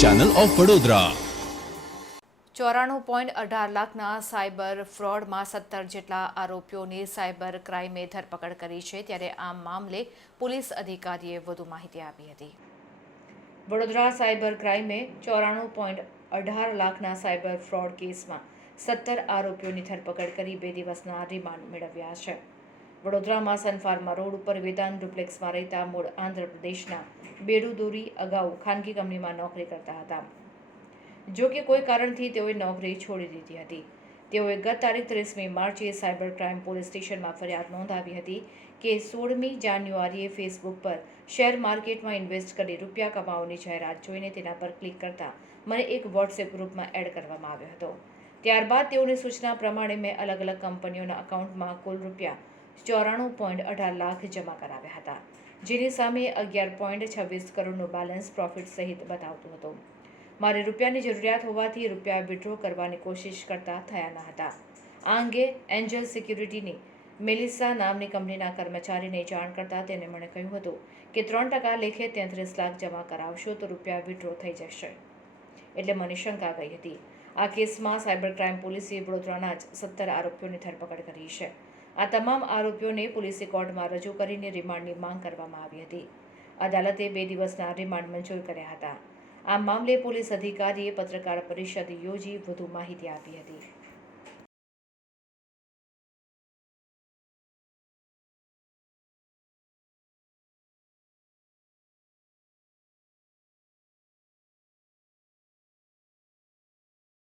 Channel of Vadodara. 94.18 લાખના cyber ફ્રોડમાં 17 જેટલા આરોપીઓની સાયબર ક્રાઇમે ધરપકડ કરી છે। ત્યારે આ મામલે પોલીસ અધિકારીએ વધુ માહિતી આપી હતી। વડોદરા સાયબર ક્રાઇમે 94.18 લાખના સાયબર ફ્રોડ કેસમાં 17 આરોપીઓની ધરપકડ કરી 2 દિવસના રિમાન્ડ મેળવ્યા છે। વડોદરામાં સનફાર્મા રોડ ઉપર વેદાંત ડુપ્લેક્સમાં રહેતા મૂળ આંધ્રપ્રદેશના બેડુદોરી અગાઉ ખાનગી કંપનીમાં નોકરી કરતા હતા। જો કે કોઈ કારણથી તેઓએ નોકરી છોડી દીધી હતી। તેઓએ ગત તારીખ 30મી માર્ચે સાયબર ક્રાઇમ પોલીસ સ્ટેશનમાં ફરિયાદ નોંધાવી હતી કે 16મી જાન્યુઆરીએ ફેસબુક પર શેર માર્કેટમાં ઇન્વેસ્ટ કરી રૂપિયા કમાવાની જાહેરાત જોઈને તેના પર ક્લિક કરતા મને એક વોટ્સએપ ગ્રુપમાં એડ કરવામાં આવ્યો હતો। ત્યારબાદ તેઓની સૂચના પ્રમાણે મેં અલગ અલગ કંપનીઓના અકાઉન્ટમાં કુલ રૂપિયા 94.18 લાખ જમા કરાવ્યા હતા, જેની સામે 11.26 કરોડનું બેલેન્સ પ્રોફિટ સહિત બતાવતું હતું। મારે રૂપિયાની જરૂરિયાત હોવાથી રૂપિયા વિડ્રો કરવાની કોશિશ કરતા થયા ન હતા। આ અંગે એન્જલ સિક્યુરિટીની મેલિસા નામની કંપનીના કર્મચારીને જાણ કરતા તેને મને કહ્યું હતું કે 3% લેખે 33 લાખ જમા કરાવશો તો રૂપિયા વિડ્રો થઈ જશે। એટલે મને શંકા ગઈ હતી। આ કેસમાં સાયબર ક્રાઇમ પોલીસે વડોદરાના જ 17 આરોપીઓની ધરપકડ કરી છે। આ તમામ આરોપીઓને પોલીસે કોર્ટમાં રજૂ કરીને રિમાન્ડની માંગ કરવામાં આવી હતી। અદાલતે 2 દિવસના રિમાન્ડ મંજૂર કર્યા હતા। આ મામલે પોલીસ અધિકારીએ પત્રકાર પરિષદ યોજી વધુ માહિતી આપી હતી।